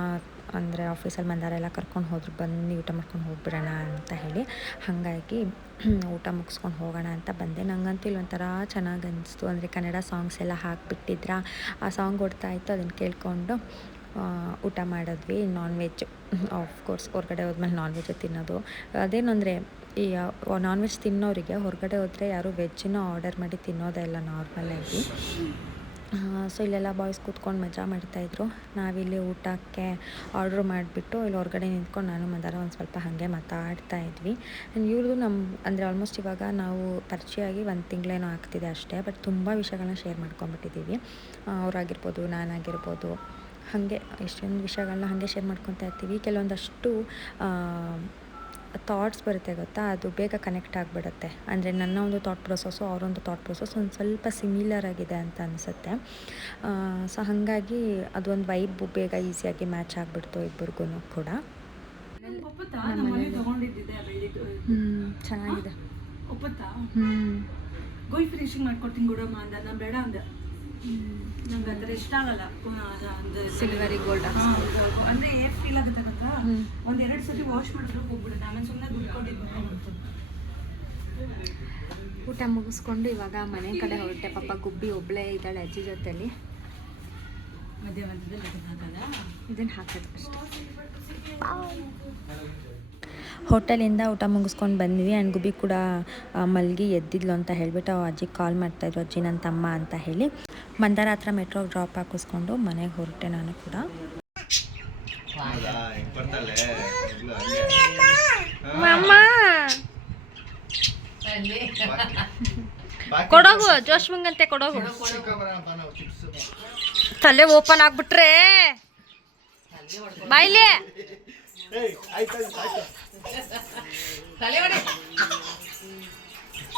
ಅಂದರೆ ಆಫೀಸಲ್ಲಿ ಮಂದಾರೆಲ್ಲ ಕರ್ಕೊಂಡು ಹೋದ್ರು, ಬನ್ನಿ ಊಟ ಮಾಡ್ಕೊಂಡು ಹೋಗ್ಬಿಡೋಣ ಅಂತ ಹೇಳಿ. ಹಾಗಾಗಿ ಊಟ ಮುಗಿಸ್ಕೊಂಡು ಹೋಗೋಣ ಅಂತ ಬಂದೆ. ನಂಗಂತೂ ಇಲ್ಲೊಂಥರ ಚೆನ್ನಾಗಿ ಅನಿಸ್ತು. ಅಂದರೆ ಕನ್ನಡ ಸಾಂಗ್ಸ್ ಎಲ್ಲ ಹಾಕಿಬಿಟ್ಟಿದ್ರ, ಆ ಸಾಂಗ್ ಓಡ್ತಾ ಇತ್ತು, ಅದನ್ನು ಕೇಳಿಕೊಂಡು ಊಟ ಮಾಡಿದ್ವಿ. ನಾನ್ ವೆಜ್ ಆಫ್ಕೋರ್ಸ್, ಹೊರಗಡೆ ಹೋದ್ಮೇಲೆ ನಾನ್ ವೆಜ್ ತಿನ್ನೋದು. ಅದೇನು ಅಂದರೆ ಈ ನಾನ್ ವೆಜ್ ತಿನ್ನೋರಿಗೆ ಹೊರಗಡೆ ಹೋದರೆ ಯಾರೂ ವೆಜ್ಜನ್ನ ಆರ್ಡರ್ ಮಾಡಿ ತಿನ್ನೋದೇ ಇಲ್ಲ ನಾರ್ಮಲಾಗಿ. ಸೊ ಇಲ್ಲೆಲ್ಲ ಬಾಯ್ಸ್ ಕೂತ್ಕೊಂಡು ಮಜಾ ಮಾಡ್ತಾಯಿದ್ರು. ನಾವಿಲ್ಲಿ ಊಟಕ್ಕೆ ಆರ್ಡ್ರ್ ಮಾಡಿಬಿಟ್ಟು ಇಲ್ಲಿ ಹೊರಗಡೆ ನಿಂತ್ಕೊಂಡು ನಾನು ಮಂದಾರ ಒಂದು ಸ್ವಲ್ಪ ಹಾಗೆ ಮಾತಾಡ್ತಾಯಿದ್ವಿ. ಇವ್ರದ್ದು ಅಂದರೆ ಆಲ್ಮೋಸ್ಟ್ ಇವಾಗ ನಾವು ಪರಿಚಯ ಆಗಿ 1 ತಿಂಗಳೇನೋ ಆಗ್ತಿದೆ ಅಷ್ಟೇ, ಬಟ್ ತುಂಬ ವಿಷಯಗಳನ್ನ ಶೇರ್ ಮಾಡ್ಕೊಂಡ್ಬಿಟ್ಟಿದ್ದೀವಿ. ಅವರಾಗಿರ್ಬೋದು, ನಾನಾಗಿರ್ಬೋದು, ಹಾಗೆ ಎಷ್ಟೊಂದು ವಿಷಯಗಳನ್ನ ಹಾಗೆ ಶೇರ್ ಮಾಡ್ಕೊತಾ ಇರ್ತೀವಿ. ಕೆಲವೊಂದಷ್ಟು ಥಾಟ್ಸ್ ಬರುತ್ತೆ ಗೊತ್ತಾ, ಅದು ಬೇಗ ಕನೆಕ್ಟ್ ಆಗಿಬಿಡುತ್ತೆ. ಅಂದರೆ ನನ್ನ ಒಂದು ಥಾಟ್ ಪ್ರೊಸೆಸ್ಸು ಅವರೊಂದು ಥಾಟ್ ಪ್ರೊಸೆಸ್ ಒಂದು ಸ್ವಲ್ಪ ಸಿಮಿಲರ್ ಆಗಿದೆ ಅಂತ ಅನಿಸುತ್ತೆ. ಸೊ ಹಾಗಾಗಿ ಅದೊಂದು ವೈಬ್ ಬೇಗ ಈಸಿಯಾಗಿ ಮ್ಯಾಚ್ ಆಗಿಬಿಡ್ತು ಇಬ್ಬರಿಗೂ ಕೂಡ. ಚೆನ್ನಾಗಿದೆ. ಗೋಯ್ ಫಿನಿಶಿಂಗ್ ಮಾಡ್ಕೊಡ್ತೀನಿ ಗುಡಮ್ಮ ಅಂದ, ನಾನು ಬೇಡ ಅಂದೆ. ನಂಗೆ ಅದರ ಇಷ್ಟ ಆಗಲ್ಲ. ಸಿಲ್ವರಿ ಗೋಲ್ಡ್ ಅಂದರೆ ಏರ್ ಫೀಲ್ ಆಗುತ್ತೆ ಗೊತ್ತಾ, 1-2 ಸತಿ ವಾಶ್ ಮಾಡಿದ್ರು ಹೋಗ್ಬಿಡುತ್ತೆ. ಆಮೇಲೆ ಸುಮ್ಮನೆ ದುಡ್ಡು ಕೊಟ್ಟಿದ್ದು. ಊಟ ಮುಗಿಸ್ಕೊಂಡು ಇವಾಗ ಮನೆ ಕಡೆ ಹೊರಟೆ. ಪಾಪ ಗುಬ್ಬಿ ಒಬ್ಬಳೇ ಇದ್ದಾಳೆ ಅಜ್ಜಿ ಜೊತೆಲಿ. ಮಧ್ಯದಲ್ಲಿ ಇದನ್ನು ಹಾಕೋದು ಅಷ್ಟೇ. ಹೋಟೆಲಿಂದ ಊಟ ಮುಗಿಸ್ಕೊಂಡು ಬಂದ್ವಿ. ಆ್ಯಂಡ್ ಗುಬ್ಬಿ ಕೂಡ ಮಲ್ಗಿ ಎದ್ದಿದ್ಲು ಅಂತ ಹೇಳಿಬಿಟ್ಟು ಅಜ್ಜಿಗೆ ಕಾಲ್ ಮಾಡ್ತಾಯಿದ್ರು, ಅಜ್ಜಿ ನನ್ನ ತಮ್ಮ ಅಂತ ಹೇಳಿ. ಮಂದಾರ ಹತ್ರ ಮೆಟ್ರೋಗೆ ಡ್ರಾಪ್ ಹಾಕಿಸ್ಕೊಂಡು ಮನೆಗೆ ಹೊರಟೆ ನಾನು ಕೂಡ. ಕೊಡೋಗು ಜೋಶ್ಮಂಗಂತೆ ಕೊಡೋಗು. ತಲೆ ಓಪನ್ ಆಗ್ಬಿಟ್ರೆ ಬಾಯ್ಲಿ.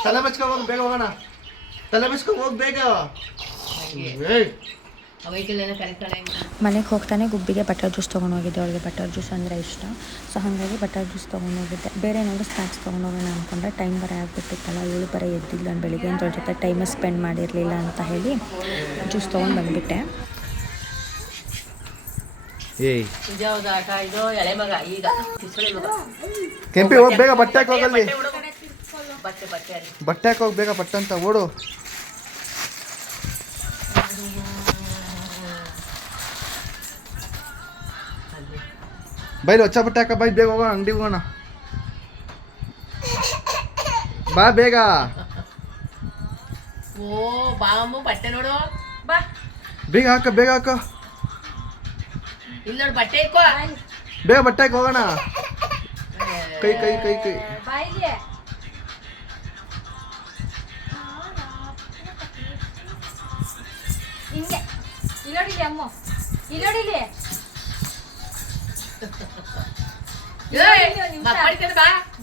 ತಲೆ ಬಚ್ಕೊಂಡು ಹೋಗಿ ಬೇಗ ಹೋಗೋಣ. ತಲೆ ಬಚ್ಕೊಂಡು ಹೋಗಿ ಬೇಗ. ಮನೆಗೆ ಹೋಗ್ತಾನೆ ಗುಬ್ಬಿಗೆ ಬಟರ್ ಜ್ಯೂಸ್ ತೊಗೊಂಡು ಹೋಗಿದ್ದೆ. ಅವಳಿಗೆ ಬಟರ್ ಜ್ಯೂಸ್ ಅಂದರೆ ಇಷ್ಟ. ಸೊ ಹಾಗಾಗಿ ಬಟರ್ ಜ್ಯೂಸ್ ತೊಗೊಂಡು ಹೋಗಿದ್ದೆ. ಬೇರೆ ಏನಾದರೂ ಸ್ನ್ಯಾಕ್ಸ್ ತೊಗೊಂಡು ಹೋಗೋಣ ಅಂದ್ಕೊಂಡ್ರೆ ಟೈಮ್ ಬರೋ ಆಗಿಬಿಟ್ಟಿತ್ತಲ್ಲ, ಇವಳು ಬರೋ ಎದ್ದಿಲ್ಲ. ನಾನು ಬೆಳಿಗ್ಗೆ ಅಂತ ಅವ್ಳ ಜೊತೆ ಟೈಮ್ ಸ್ಪೆಂಡ್ ಮಾಡಿರಲಿಲ್ಲ ಅಂತ ಹೇಳಿ ಜ್ಯೂಸ್ ತೊಗೊಂಡು ಬಂದುಬಿಟ್ಟೆ. ಕೆಂಪಿ ಹೋಗಿ ಬೇಗ ಬಟ್ಟೆ ಹಾಕಿ ಹೋಗಲ್ಲಿ. ಬಟ್ಟೆ ಹಾಕಿ ಹೋಗಿ ಬೇಗ ಬಟ್ಟೆ ಅಂತ ಓಡು. ಬೈಲಿ ಹೊಚ್ಚ ಬಟ್ಟೆ ಹಾಕ. ಬೈ ಬೇಗ ಹೋಗೋಣ, ಅಂಗಡಿಗೆ ಹೋಗೋಣ. ಬಾ ಬೇಗ. ಓ ಬಾಮು ಬಟ್ಟೆ ನೋಡು, ಬಾ ಬೇಗ ಹಾಕ, ಬೇಗ ಹಾಕ. ಇಲ್ಲಿ ನೋಡು ಬಟ್ಟೆ ಇಕ್ಕೋ. ಬೇಗ ಬಟ್ಟೆ ಹಾಕಿ ಹೋಗೋಣ. ಕೈ ಕೈ ಕೈ ಕೈ ಹಿಂಗೆ ಇಲ್ಲೋಡಿಲಿ ಅಮ್ಮ, ಇಲ್ಲೋಡಿಲಿ.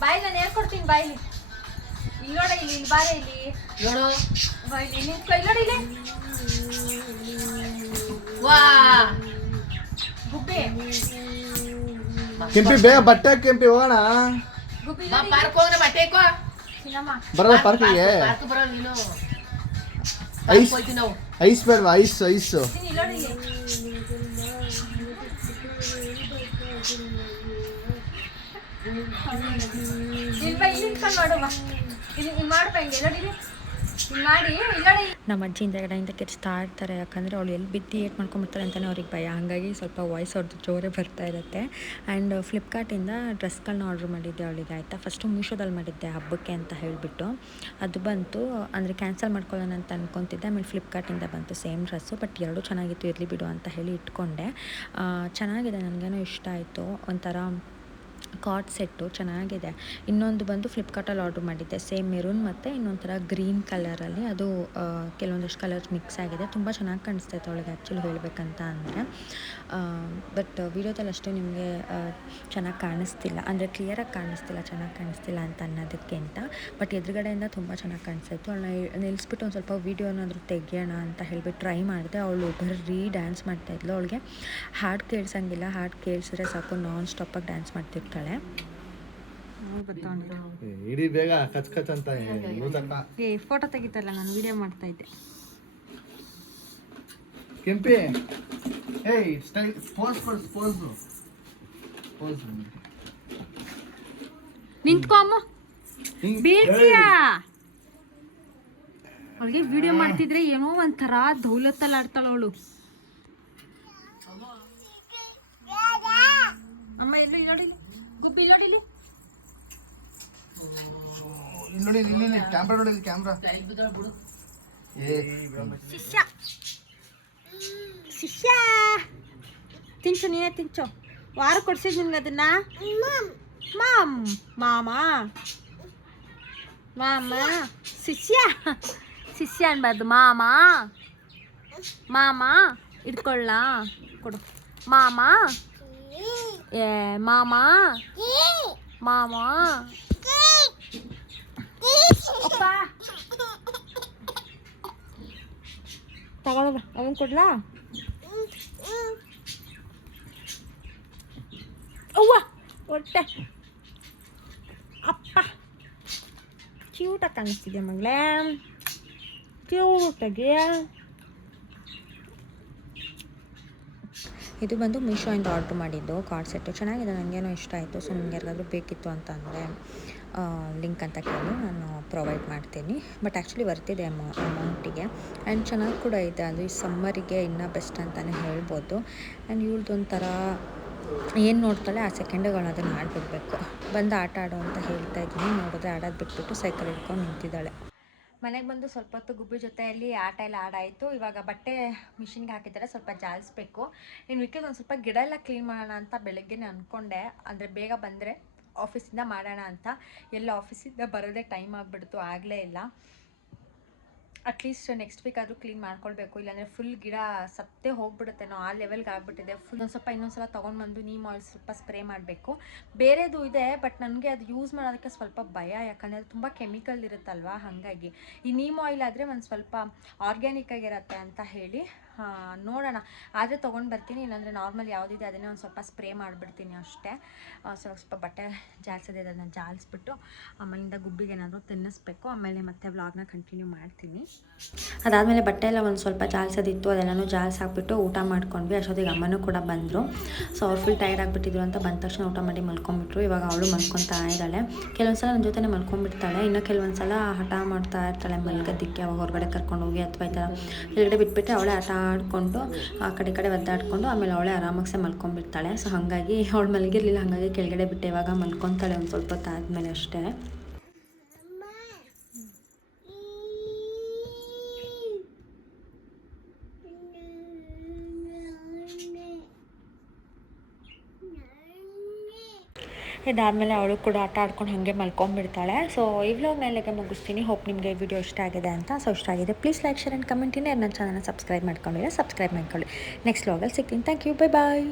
ಬಾಯಿಲ್ಲ ನೇರ್ಕೊಡ್ತೀನಿ, ಬಾಯಿಲಿ. ಇಲ್ಲಿ ನೋಡ, ಇಲ್ಲಿ ಇಲ್ಲಿ ಬಾರೆ, ಇಲ್ಲಿ ನೋಡು, ಬಾಯಿಲಿ ನಿಂತ್ಕೊ. ಇಲ್ಲಿ ನೋಡಿ, ಇಲ್ಲಿ ವಾ ಗುಬ್ಬಿ. ಕೆಂಪಿ ಬೇಗ ಬಟ್ಟೆ ಹಾಕಿ ಕೆಂಪಿ ಹೋಗೋಣ. ಗುಬ್ಬಿ ಪಾರ್ಕ್ ಹೋಗೋಣ, ಬಟ್ಟೆ ಇಕ್ಕೋ. ಬರಲ್ಲ ಪಾರ್ಕಿಗೆ. ಬರೋ ನೀನು ಐಸ್ ಐಸ್ ಬೇಡವಾ? ಐಸ್ ಐಸ್ ಇಲ್ಲಿ ಬೈ, ಇಲ್ಲಿ ನಿಂತ್ಕೊಂಡು ನೋಡುವ. ಇಲ್ಲಿ ಮಾಡ್ಬಂಗೆ ನೋಡಿ. ಹಿಂಗ್ ಮಾಡಿ ಇಲ್ಲೋಡಿ. ನಮ್ಮ ಅಜ್ಜಿ ಹಿಂದೆಗಡೆಯಿಂದ ಕಿರ್ಚ್ತಾ ಇರ್ತಾರೆ, ಯಾಕಂದರೆ ಅವಳು ಎಲ್ಲಿ ಬಿದ್ದು ಏಟ್ ಮಾಡ್ಕೊಂಬಿಡ್ತಾರೆ ಅಂತಲೇ ಅವ್ರಿಗೆ ಭಯ. ಹಾಗಾಗಿ ಸ್ವಲ್ಪ ವಾಯ್ಸ್ ಅವ್ರದ್ದು ಜೋರೇ ಬರ್ತಾ ಇರುತ್ತೆ. ಆ್ಯಂಡ್ ಫ್ಲಿಪ್ಕಾರ್ಟಿಂದ ಡ್ರೆಸ್ಗಳನ್ನ ಆರ್ಡ್ರ್ ಮಾಡಿದ್ದೆ ಅವಳಿಗೆ, ಆಯಿತಾ. ಫಸ್ಟು ಮೀಶೋದಲ್ಲಿ ಮಾಡಿದ್ದೆ ಹಬ್ಬಕ್ಕೆ ಅಂತ ಹೇಳಿಬಿಟ್ಟು, ಅದು ಬಂತು. ಅಂದರೆ ಕ್ಯಾನ್ಸಲ್ ಮಾಡ್ಕೊಳ್ಳೋಣ ಅಂತ ಅಂದ್ಕೊತಿದ್ದೆ. ಆಮೇಲೆ ಫ್ಲಿಪ್ಕಾರ್ಟಿಂದ ಬಂತು ಸೇಮ್ ಡ್ರೆಸ್ಸು. ಬಟ್ ಎರಡೂ ಚೆನ್ನಾಗಿತ್ತು, ಇರಲಿ ಬಿಡು ಅಂತ ಹೇಳಿ ಇಟ್ಕೊಂಡೆ. ಚೆನ್ನಾಗಿದೆ, ನನಗೇನೋ ಇಷ್ಟ ಆಯಿತು. ಒಂಥರ ಕಾರ್ಡ್ ಸೆಟ್ಟು ಚೆನ್ನಾಗಿದೆ. ಇನ್ನೊಂದು ಬಂದು ಫ್ಲಿಪ್ಕಾರ್ಟಲ್ಲಿ ಆರ್ಡ್ರ್ ಮಾಡಿದ್ದೆ, ಸೇಮ್ ಮೆರೂನ್ ಮತ್ತು ಇನ್ನೊಂಥರ ಗ್ರೀನ್ ಕಲರಲ್ಲಿ. ಅದು ಕೆಲವೊಂದಷ್ಟು ಕಲರ್ಸ್ ಮಿಕ್ಸ್ ಆಗಿದೆ. ತುಂಬ ಚೆನ್ನಾಗಿ ಕಾಣಿಸ್ತೈತೆ ಅವಳಿಗೆ ಆ್ಯಕ್ಚುಲಿ ಹೇಳಬೇಕಂತ ಅಂದರೆ. ಬಟ್ ವೀಡಿಯೋದಲ್ಲಿ ಅಷ್ಟು ನಿಮಗೆ ಚೆನ್ನಾಗಿ ಕಾಣಿಸ್ತಿಲ್ಲ, ಅಂದರೆ ಕ್ಲಿಯರಾಗಿ ಕಾಣಿಸ್ತಿಲ್ಲ, ಚೆನ್ನಾಗಿ ಕಾಣಿಸ್ತಿಲ್ಲ ಅಂತ ಅನ್ನೋದಕ್ಕಿಂತ. ಬಟ್ ಎದುರುಗಡೆಯಿಂದ ತುಂಬ ಚೆನ್ನಾಗಿ ಕಾಣಿಸ್ತಾಯಿತ್ತು. ಅವಳನ್ನ ನಿಲ್ಲಿಸ್ಬಿಟ್ಟು ಒಂದು ಸ್ವಲ್ಪ ವೀಡಿಯೋನಾದರೂ ತೆಗಿಯೋಣ ಅಂತ ಹೇಳಿಬಿಟ್ಟು ಟ್ರೈ ಮಾಡಿದೆ. ಅವಳು ಬರೀ ಡ್ಯಾನ್ಸ್ ಮಾಡ್ತಾಯಿದ್ಲು. ಅವಳಿಗೆ ಹಾಡು ಕೇಳಿಸಂಗಿಲ್ಲ, ಹಾಡು ಕೇಳಿಸಿದ್ರೆ ಸಾಕು ನಾನ್ ಸ್ಟಾಪಾಗಿ ಡ್ಯಾನ್ಸ್ ಮಾಡ್ತಿರ್ತಾಳೆ. ಇಡೀ ಬೇಗ ಕಚ್ ಕಚ್ ಅಂತ ಫೋಟೋ ತೆಗಿತಲ್ಲ, ನಾನು ವೀಡಿಯೋ ಮಾಡ್ತಾ ಇದ್ದೆ. ಕೆಂಪಿ ಏಯ್ ಸ್ಟೈಲ್ ಪೋಸ್ ನಿಂತ್ಕೊ ಅಮ್ಮ, ಬೀಳ್ತೀಯಾ? ಅವಳಿಗೆ ವಿಡಿಯೋ ಮಾಡ್ತಿದ್ರೆ ಏನೋ ಒಂಥರ ದೌಲತ್ತಲ್ಲಿ ಆಡ್ತಾಳ ಅವಳು. ಅಮ್ಮ ಇಲ್ಲಿ ನೋಡಿ, ಗುಬ್ಬಿ ನೋಡಿ ಇಲ್ಲಿ. ನೋಡಿ ಕ್ಯಾಮ್ರಾ ನೋಡಿ, ಕ್ಯಾಮ್ರಾ ಶಿಷ್ಯ ತಿಂಚು, ನೀನೇ ತಿಂಚು. ವಾರ ಕೊಡ್ಸಿದ್ ನಿನ್ಗೆ ಅದನ್ನ. ಮಾಮ್ ಮಾಮ ಮಾಮ ಶಿಷ್ಯ ಅನ್ಬಾರ್ದು, ಮಾಮ ಮಾಮ ಇಟ್ಕೊಳ್ಳ ಕೊಡು. ಮಾಮ ಏ ಮಾಮ ಮಾಮ ಅಪ್ಪ ತಗೊಳ್ಳ, ಅವನ್ ಕೊಡ್ಲಾ? ಅವ್ವ ಹೊಟ್ಟೆ ಅಪ್ಪ ಕ್ಯೂಟಾಗಿ ಕಾಣಿಸ್ತಿದೆ ಮಗಳೇ, ಕ್ಯೂಟಾಗಿ. ಇದು ಬಂದು ಮೀಶೋಯಿಂದ ಆರ್ಡ್ರ್ ಮಾಡಿದ್ದು ಕಾರ್ಡ್ ಸೆಟ್ಟು. ಚೆನ್ನಾಗಿದೆ, ನನಗೇನೋ ಇಷ್ಟ ಆಯಿತು. ಸೊ ನಿಮ್ಗೆ ಯಾರಿಗಾದ್ರೂ ಬೇಕಿತ್ತು ಅಂತ ಅಂದರೆ ಲಿಂಕ್ ಅಂತ ಕೇಳಿ ನಾನು ಪ್ರೊವೈಡ್ ಮಾಡ್ತೀನಿ. ಬಟ್ ಆ್ಯಕ್ಚುಲಿ ಬರ್ತಿದೆ ಅಮೌಂಟಿಗೆ. ಆ್ಯಂಡ್ ಚೆನ್ನಾಗಿ ಕೂಡ ಇದೆ. ಅದು ಈ ಸಮ್ಮರಿಗೆ ಇನ್ನೂ ಬೆಸ್ಟ್ ಅಂತಲೇ ಹೇಳ್ಬೋದು. ಆ್ಯಂಡ್ ಇವಳ್ದೊಂಥರ ಏನು ನೋಡ್ತಾಳೆ ಆ ಸೆಕೆಂಡುಗಳನ್ನ ಅದನ್ನು ಆಡ್ಬಿಡ್ಬೇಕು. ಬಂದು ಆಟ ಆಡೋ ಅಂತ ಹೇಳ್ತಾ ಇದ್ದೀನಿ. ನೋಡಿದ್ರೆ ಆಡೋದು ಬಿಟ್ಬಿಟ್ಟು ಸೈಕಲ್ ಹಿಡ್ಕೊಂಡು ನಿಂತಿದ್ದಾಳೆ. ಮನೆಗೆ ಬಂದು ಸ್ವಲ್ಪ ಹೊತ್ತು ಗುಬ್ಬಿ ಜೊತೆಯಲ್ಲಿ ಆಟ ಎಲ್ಲ ಆಡಾಯಿತು. ಇವಾಗ ಬಟ್ಟೆ ಮಿಷಿನ್ಗೆ ಹಾಕಿದ್ದಾರೆ, ಸ್ವಲ್ಪ ಜಾಲಿಸ್ಬೇಕು. ಇನ್ನು ಮಿಕ್ಕಿದ ಒಂದು ಸ್ವಲ್ಪ ಗಿಡ ಎಲ್ಲ ಕ್ಲೀನ್ ಮಾಡೋಣ ಅಂತ ಬೆಳಗ್ಗೆನೇ ಅಂದ್ಕೊಂಡೆ. ಅಂದರೆ ಬೇಗ ಬಂದರೆ ಆಫೀಸಿಂದ ಮಾಡೋಣ ಅಂತ. ಎಲ್ಲ ಆಫೀಸಿಂದ ಬರೋದೇ ಟೈಮ್ ಆಗಿಬಿಡ್ತು, ಆಗಲೇ ಇಲ್ಲ. ಅಟ್ಲೀಸ್ಟ್ ನೆಕ್ಸ್ಟ್ ವೀಕ್ ಆದರೂ ಕ್ಲೀನ್ ಮಾಡ್ಕೊಳ್ಬೇಕು, ಇಲ್ಲಾಂದರೆ ಫುಲ್ ಗಿಡ ಸತ್ತೇ ಹೋಗ್ಬಿಡುತ್ತೇನೋ ಆ ಲೆವೆಲ್ಗೆ ಆಗಿಬಿಟ್ಟಿದೆ. ಫುಲ್ ಒಂದು ಸ್ವಲ್ಪ ಇನ್ನೊಂದ್ಸಲ ತೊಗೊಂಡ್ಬಂದು ನೀಮ್ ಆಯಿಲ್ ಸ್ವಲ್ಪ ಸ್ಪ್ರೇ ಮಾಡಬೇಕು. ಬೇರೆದು ಇದೆ, ಬಟ್ ನನಗೆ ಅದು ಯೂಸ್ ಮಾಡೋದಕ್ಕೆ ಸ್ವಲ್ಪ ಭಯ, ಯಾಕಂದರೆ ಅದು ತುಂಬ ಕೆಮಿಕಲ್ ಇರುತ್ತಲ್ವ. ಹಾಗಾಗಿ ಈ ನೀಮ್ ಆಯಿಲ್ ಆದರೆ ಒಂದು ಸ್ವಲ್ಪ ಆರ್ಗ್ಯಾನಿಕ್ ಆಗಿರುತ್ತೆ ಅಂತ ಹೇಳಿ ನೋಡೋಣ. ಆದರೆ ತೊಗೊಂಡು ಬರ್ತೀನಿ, ಇಲ್ಲಾಂದರೆ ನಾರ್ಮಲ್ ಯಾವುದಿದೆ ಅದನ್ನೇ ಒಂದು ಸ್ವಲ್ಪ ಸ್ಪ್ರೇ ಮಾಡಿಬಿಡ್ತೀನಿ ಅಷ್ಟೇ. ಸ್ವಲ್ಪ ಬಟ್ಟೆ ಜಾಲಿಸೋದಿದೆ, ಅದನ್ನು ಜಾಲಿಸ್ಬಿಟ್ಟು ಆಮೇಲಿಂದ ಗುಬ್ಬಿಗೆ ಏನಾದರೂ ತಿನ್ನಿಸ್ಬೇಕು. ಆಮೇಲೆ ಮತ್ತೆ ವ್ಲಾಗ್ನ ಕಂಟಿನ್ಯೂ ಮಾಡ್ತೀನಿ. ಅದಾದಮೇಲೆ ಬಟ್ಟೆ ಎಲ್ಲ ಒಂದು ಸ್ವಲ್ಪ ಜಾಲಿಸೋದಿತ್ತು, ಅದೆಲ್ಲನೂ ಜಾಲಿಸಾಕ್ಬಿಟ್ಟು ಊಟ ಮಾಡ್ಕೊಂಡ್ವಿ. ಅಷ್ಟೊತ್ತಿಗೆ ಅಮ್ಮನೂ ಕೂಡ ಬಂದರು. ಸೊ ಅವ್ರು ಫುಲ್ ಟೈರ್ಡ್ ಆಗಿಬಿಟ್ಟಿದ್ರು ಅಂತ ಬಂದ ತಕ್ಷಣ ಊಟ ಮಾಡಿ ಮಲ್ಕೊಂಡ್ಬಿಟ್ರು. ಇವಾಗ ಅವಳು ಮಲ್ಕೊತಾ ಇದ್ದಾಳೆ. ಕೆಲವೊಂದು ಸಲ ನನ್ನ ಜೊತೆನೇ ಮಲ್ಕೊಂಡ್ಬಿಡ್ತಾಳೆ, ಇನ್ನು ಕೆಲವೊಂದು ಸಲ ಹಠ ಮಾಡ್ತಾ ಇರ್ತಾಳೆ ಮಲ್ಗೋದಕ್ಕೆ. ಅವಾಗ ಹೊರಗಡೆ ಕರ್ಕೊಂಡೋಗಿ ಅಥವಾ ಈ ಥರ ಕೆಳಗಡೆ ಬಿಟ್ಬಿಟ್ಟು ಅವಳೇ ಆಟ ಆಡಿಕೊಂಡು ಆ ಕಡೆ ಒದ್ದಾಡ್ಕೊಂಡು ಆಮೇಲೆ ಅವಳೇ ಆರಾಮಾಗಿ ಮಲ್ಕೊಂಡ್ಬಿಡ್ತಾಳೆ. ಸೊ ಹಾಗಾಗಿ ಅವಳು ಮಲಗಿರಲಿಲ್ಲ, ಹಾಗಾಗಿ ಕೆಳಗಡೆ ಬಿಟ್ಟು ಇವಾಗ ಮಲ್ಕೊತಾಳೆ ಒಂದು ಸ್ವಲ್ಪ ಹೊತ್ತು ಆದಮೇಲೆ ಅಷ್ಟೇ. ಇದಾದಮೇಲೆ ಅವಳು ಕೂಡ ಆಟ ಆಡ್ಕೊಂಡು ಹಾಗೆ ಮಲ್ಕೊಂಡ್ಬಿಡ್ತಾಳೆ. ಸೊ ಈ ವ್ಲಾಗ್ನ ಇಲ್ಲಿಗೆ ಮುಗಿಸ್ತೀನಿ. ಹೋಪ್ ನಿಮಗೆ ವಿಡಿಯೋ ಇಷ್ಟ ಆಗಿದೆ ಅಂತ. ಸೊ ಇಷ್ಟ ಆಗಿದೆ please like, share and comment. ಇನ್ನೂ ನನ್ನ ಚಾನಲ್ನ ಸಬ್ಸ್ಕ್ರೈಬ್ ಮಾಡ್ಕೊಂಡಿಲ್ಲ, ಸಬ್ಸ್ಕ್ರೈಬ್ ಮಾಡ್ಕೊಳ್ಳಿ. ನೆಕ್ಸ್ಟ್ ವ್ಲಾಗಲ್ಲಿ ಸಿಗ್ತೀನಿ. Thank you, bye bye.